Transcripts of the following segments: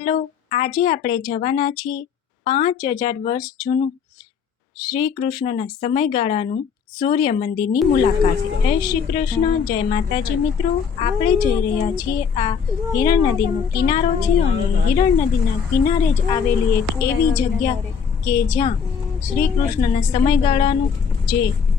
Hello આજે આપણે જવાના છીએ પાંચ હજાર વર્ષ જૂનું શ્રી કૃષ્ણના સમયગાળાનું સૂર્ય મંદિરની મુલાકાત. જય શ્રી કૃષ્ણ, જય માતાજી મિત્રો. આપણે જઈ રહ્યા છીએ આ હિરણ નદીનો કિનારો છે અને હિરણ નદીના કિનારે જ આવેલી એક એવી જગ્યા કે જ્યાં શ્રી કૃષ્ણના સમયગાળાનું જે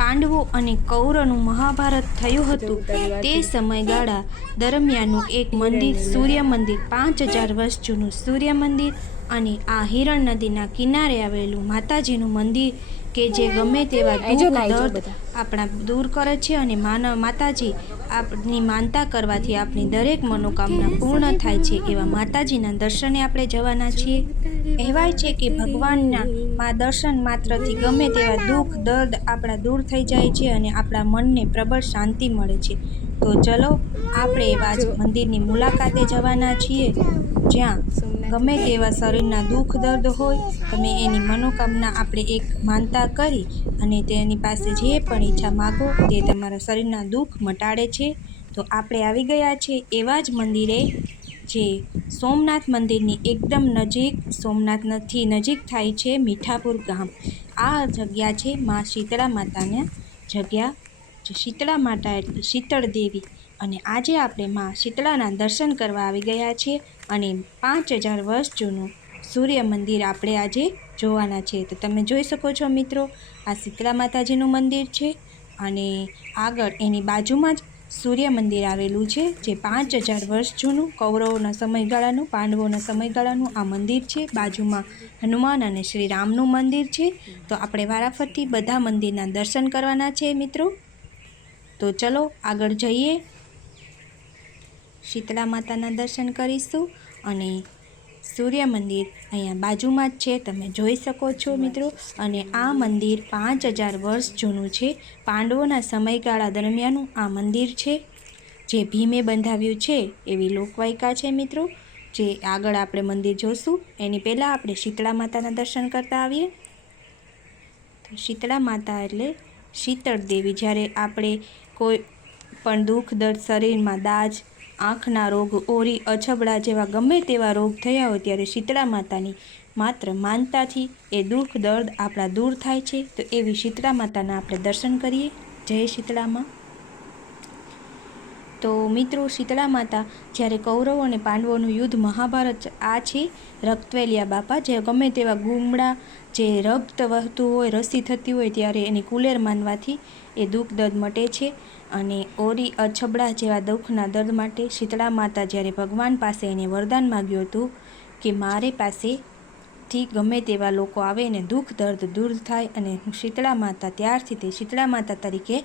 પાંડવો અને કૌરવનું મહાભારત થયું હતું. તે સમયગાળા દરમિયાનનું એક મંદિર સૂર્ય મંદિર પાંચ હજાર વર્ષ જૂનું સૂર્ય મંદિર અને આ હિરણ નદીના કિનારે આવેલું માતાજીનું મંદિર કે જે ગમે તેવા દુઃખ દર્દ આપણા દૂર કરે છે અને માનવ માતાજી આપની માનતા કરવાથી આપણી દરેક મનોકામના પૂર્ણ થાય છે એવા માતાજીના દર્શને આપણે જવાના છીએ. કહેવાય છે કે ભગવાનના મા દર્શન માત્રથી ગમે તેવા દુઃખ, દર્દ આપણા દૂર થઈ જાય છે અને આપણા મનને પ્રબળ શાંતિ મળે છે. તો ચલો, આપણે એવા જ મંદિરની મુલાકાતે જવાના છીએ, જ્યાં ગમે તેવા શરીરના દુઃખ, દર્દ હોય, તમે એની મનોકામના આપણે એક માનતા કરી અને તેની પાસે જે પણ ઈચ્છા માગો તે તમારા શરીરના દુઃખ મટાડે છે. તો આપણે આવી ગયા છે એવા જ મંદિરે જે સોમનાથ મંદિરની એકદમ નજીક સોમનાથથી નજીક થાય છે મીઠાપુર ગામ. આ જગ્યા છે મા શીતળા માતાના જગ્યા. શીતળા માતા શીતળ દેવી. અને આજે આપણે માં શીતળાના દર્શન કરવા આવી ગયા છીએ અને પાંચ હજાર વર્ષ જૂનું સૂર્ય મંદિર આપણે આજે જોવાના છે. તો તમે જોઈ શકો છો મિત્રો, આ શીતળા માતાજીનું મંદિર છે અને આગળ એની બાજુમાં જ સૂર્ય મંદિર આવેલું છે, જે પાંચ હજાર વર્ષ જૂનું કૌરવોના સમયગાળાનું, પાંડવોના સમયગાળાનું આ મંદિર છે. બાજુમાં હનુમાન અને શ્રી રામનું મંદિર છે. તો આપણે વારાફરતી બધા મંદિરના દર્શન કરવાના છે મિત્રો. તો ચલો આગળ જઈએ. શીતળા માતાના દર્શન કરીશું અને સૂર્ય મંદિર અહીંયા બાજુમાં જ છે, તમે જોઈ શકો છો મિત્રો. અને આ મંદિર પાંચ હજાર વર્ષ જૂનું છે. પાંડવોના સમયગાળા દરમિયાનનું આ મંદિર છે. જે ભીમે બંધાવ્યું છે એવી લોકવાયકા છે મિત્રો. જે આગળ આપણે મંદિર જોશું. એની પહેલાં આપણે શીતળા માતાના દર્શન કરતા આવીએ. તો શીતળા માતા એટલે શીતળ દેવી. જ્યારે આપણે કોઈ પણ દુઃખ દર્દ શરીરમાં દાજ આંખના રોગ, ઓરી, અછબડા જેવા ગમે તેવા રોગ થયા હોય ત્યારે શીતળા માતાની માત્ર માનતાથી એ દુઃખ દર્દ આપણા દૂર થાય છે. તો એવી શીતળા માતાના આપણે દર્શન કરીએ. જય શીતળામાં. તો મિત્રો શીતળા માતા, જ્યારે કૌરવ અને પાંડવોનું યુદ્ધ મહાભારત, આ છે રક્તવેલિયા બાપા. જે ગમે તેવા ગુમડા, જે રક્ત વહતું હોય, રસી થતી હોય, ત્યારે એને કુલેર માનવાથી એ દુઃખ દર્દ મટે છે અને ઓરી અછબડા જેવા દુઃખના દર્દ માટે શીતળા માતા જ્યારે ભગવાન પાસે એને વરદાન માગ્યું હતું કે મારે પાસેથી ગમે તેવા લોકો આવે અને દુઃખ દર્દ દૂર થાય અને હું શીતળા માતા ત્યારથી તે શીતળા માતા તરીકે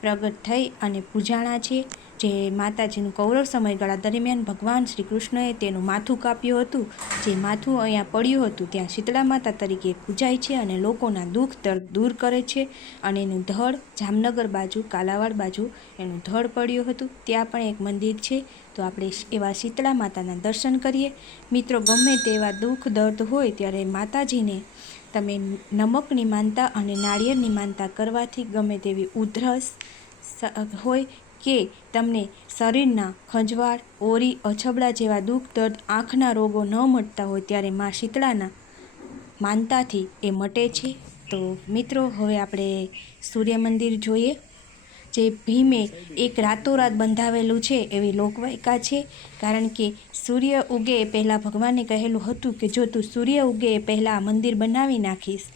પ્રગટ થઈ અને પૂજાણા છે, જે માતાજીનું કૌરવ સમયગાળા દરમિયાન ભગવાન શ્રી કૃષ્ણએ તેનું માથું કાપ્યું હતું. જે માથું અહીંયા પડ્યું હતું, ત્યાં શીતળા માતા તરીકે પૂજાય છે અને લોકોના દુઃખ દર્દ દૂર કરે છે. અને એનું ધડ જામનગર બાજુ, કાલાવાડ બાજુ એનું ધડ પડ્યું હતું. ત્યાં પણ એક મંદિર છે. તો આપણે એવા શીતળા માતાના દર્શન કરીએ. મિત્રો, ગમે તેવા દુઃખ દર્દ હોય ત્યારે માતાજીને તમે નમકની માનતા અને નાળિયેરની માનતા કરવાથી ગમે તેવી ઉધરસ હોય કે તમને શરીરના ખંજવાળ, ઓરી, અછબડા જેવા દુઃખ, દર્દ, આંખના રોગો ન મટતા હોય ત્યારે મા શીતળાના માનતાથી એ મટે છે. તો મિત્રો, હવે આપણે સૂર્ય મંદિર જોઈએ. જે ભીમે એક રાતોરાત બંધાવેલું છે એવી લોકવાયકા છે. કારણ કે સૂર્ય ઉગે એ પહેલાં ભગવાને કહેલું હતું કે જો તું સૂર્ય ઉગે એ પહેલાં મંદિર બનાવી નાખીશ,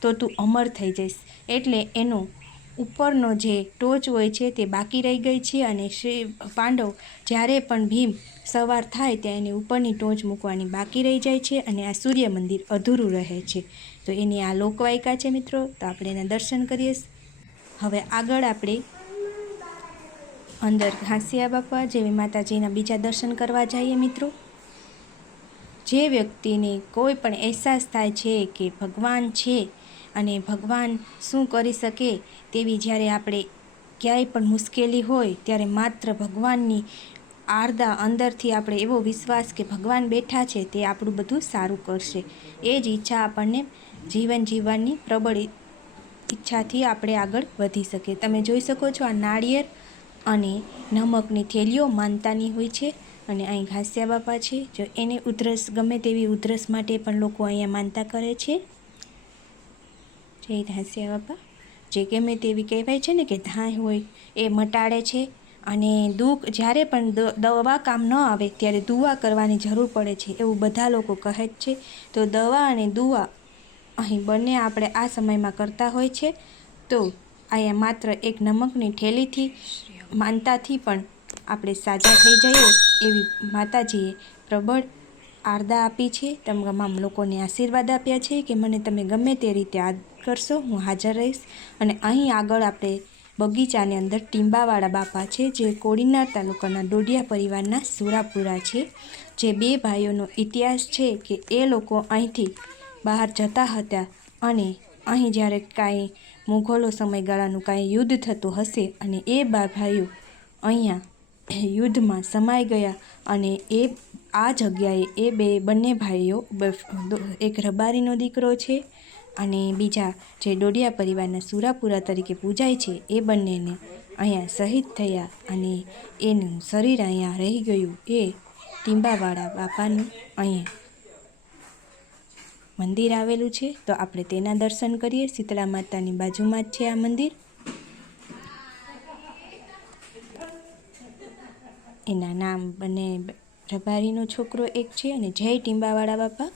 તો તું અમર થઈ જઈશ. એટલે એનો ઉપરનો જે ટોચ હોય છે તે બાકી રહી ગઈ છે અને શ્રી પાંડવ જ્યારે પણ ભીમ સવાર થાય ત્યાં એની ઉપરની ટોચ મૂકવાની બાકી રહી જાય છે અને આ સૂર્ય મંદિર અધૂરું રહે છે. તો એની આ લોકવાયકા છે મિત્રો, તો આપણે એના દર્શન કરીએ. હવે આગળ આપણે અંદર ઘાસિયા બાપા, જેવી માતાજીના બીજા દર્શન કરવા જઈએ મિત્રો. જે વ્યક્તિને કોઈ પણ અહેસાસ થાય છે કે ભગવાન છે અને ભગવાન શું કરી શકે તેવી જ્યારે આપણે ક્યાંય પણ મુશ્કેલી હોય ત્યારે માત્ર ભગવાનની આરદા અંદરથી આપણે એવો વિશ્વાસ કે ભગવાન બેઠા છે તે આપણું બધું સારું કરશે. એ જ ઈચ્છા આપણને જીવન જીવવાની પ્રબળ ઈચ્છાથી આપણે આગળ વધી શકીએ તમે જોઈ શકો છો આ નાળિયેર અને નમકની થેલીઓ માનતાની હોય છે અને અહીં ઘાસિયા બાપા છે, જો એને ઉધરસ, ગમે તેવી ઉધરસ માટે પણ લોકો અહીંયા માનતા કરે છે. જય ઘાસિયા બાપા. જે ગમે તેવી કહેવાય છે ને કે ધાય હોય, એ મટાડે છે અને દુઃખ જ્યારે પણ દવા કામ ન આવે ત્યારે દુઆ કરવાની જરૂર પડે છે, એવું બધા લોકો કહે જ છે. તો દવા અને દુઆ અહીં બંને આપણે આ સમયમાં કરતા હોય છે. તો અહીંયા માત્ર એક નમકની ઠેલીથી માનતાથી પણ આપણે સાજા થઈ જઈએ એવી માતાજીએ પ્રબળ આરદા આપી છે. તમામ લોકોને આશીર્વાદ આપ્યા છે કે મને તમે ગમે તે રીતે યાદ કરશો, હું હાજર રહીશ. અને અહીં આગળ આપણે બગીચાની અંદર ટીંબાવાળા બાપા છે, જે કોડીનાર તાલુકાના ડોડિયા પરિવારના સુરાપુરા છે. જે બે ભાઈઓનો ઇતિહાસ છે કે એ લોકો અહીંથી બહાર જતા હતા અને અહીં જ્યારે કાંઈ મુઘલો સમયગાળાનું કાંઈ યુદ્ધ થતું હશે અને એ બા ભાઈઓ અહીંયા યુદ્ધમાં સમાઈ ગયા અને એ આ જગ્યાએ એ બે બંને ભાઈઓ એક રબારીનો દીકરો છે અને બીજા જે ડોડિયા પરિવારના સુરાપુરા તરીકે પૂજાય છે, એ બંનેને અહીંયા શહીદ થયા અને એનું શરીર અહીંયા રહી ગયું એ ટીંબાવાળા બાપાનું અહીંયા મંદિર આવેલું છે, તો આપણે તેના દર્શન કરીએ. શીતળા માતાની બાજુમાં જ છે આ મંદિર. એના નામ બંને રબારીનો છોકરો એક છે અને જય ટીંબાવાળા બાપા.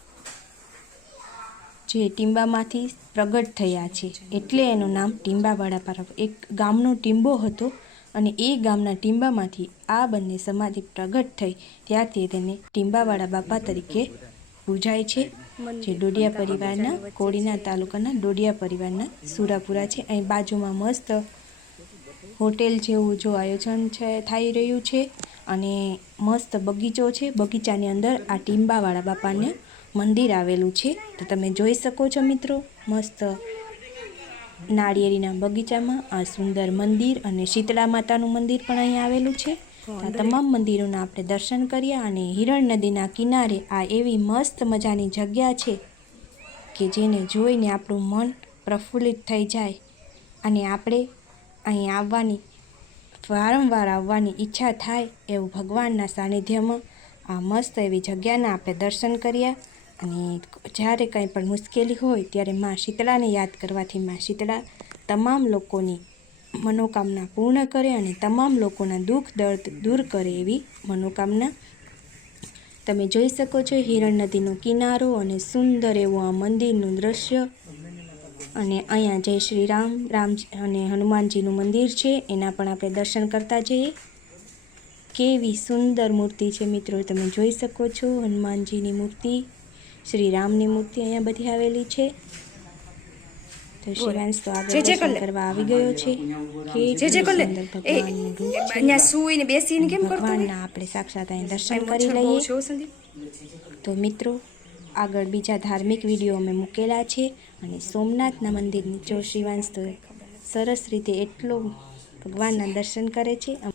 જે ટીંબામાંથી પ્રગટ થયા છે, એટલે એનું નામ ટીંબાવાળા બાપા. એક ગામનો ટીંબો હતો અને એ ગામના ટીંબામાંથી આ બંને સમાધિ પ્રગટ થઈ. ત્યારથી તેને ટીંબાવાળા બાપા તરીકે પૂજાય છે. જે ડોડિયા પરિવારના કોડીના તાલુકાના ડોડિયા પરિવારના સુરાપુરા છે. અહીં બાજુમાં મસ્ત હોટેલ જેવું જો આયોજન છે થઈ રહ્યું છે અને મસ્ત બગીચો છે. બગીચાની અંદર આ ટીંબાવાળા બાપાને મંદિર આવેલું છે. તો તમે જોઈ શકો છો મિત્રો મસ્ત નાળિયેરીના બગીચામાં આ સુંદર મંદિર અને શીતળા માતાનું મંદિર પણ અહીં આવેલું છે. આ તમામ મંદિરોના આપણે દર્શન કર્યા અને હિરણ નદીના કિનારે આ એવી મસ્ત મજાની જગ્યા છે કે જેને જોઈને આપણું મન પ્રફુલ્લિત થઈ જાય અને આપણે અહીં આવવાની વારંવાર આવવાની ઈચ્છા થાય એવું ભગવાનના સાનિધ્યમાં આ મસ્ત એવી જગ્યાના આપણે દર્શન કર્યા અને જ્યારે કંઈ પણ મુશ્કેલી હોય ત્યારે માં શીતળાને યાદ કરવાથી માં શીતળા તમામ લોકોની મનોકામના પૂર્ણ કરે અને તમામ લોકોના દુઃખ, દર્દ દૂર કરે એવી મનોકામના. તમે જોઈ શકો છો હિરણ નદીનો કિનારો અને સુંદર એવું આ મંદિરનું દ્રશ્ય. અને અહીંયા જય શ્રી રામ રામ અને હનુમાનજીનું મંદિર છે, એના પણ આપણે દર્શન કરતા જઈએ. કેવી સુંદર મૂર્તિ છે મિત્રો, તમે જોઈ શકો છો હનુમાનજીની મૂર્તિ, શ્રી રામની મૂર્તિ અહીંયા બધી આવેલી છે. તો શિવાંશ તો આગળ જે જે. કરવા આવી ગયો છે. જે જે કર લે. કેટલું સુંદર એ અહીંયા સુઈને બેસીને કેમ કરતો ભગવાનના આપણે સાક્ષાત અહીં દર્શન કરી લઈએ. તો મિત્રો આગળ બીજા ધાર્મિક વીડિયો અમે મૂકેલા છે અને સોમનાથના મંદિરની જો શિવાંશ તો સરસ રીતે એટલો ભગવાનના દર્શન કરે છે.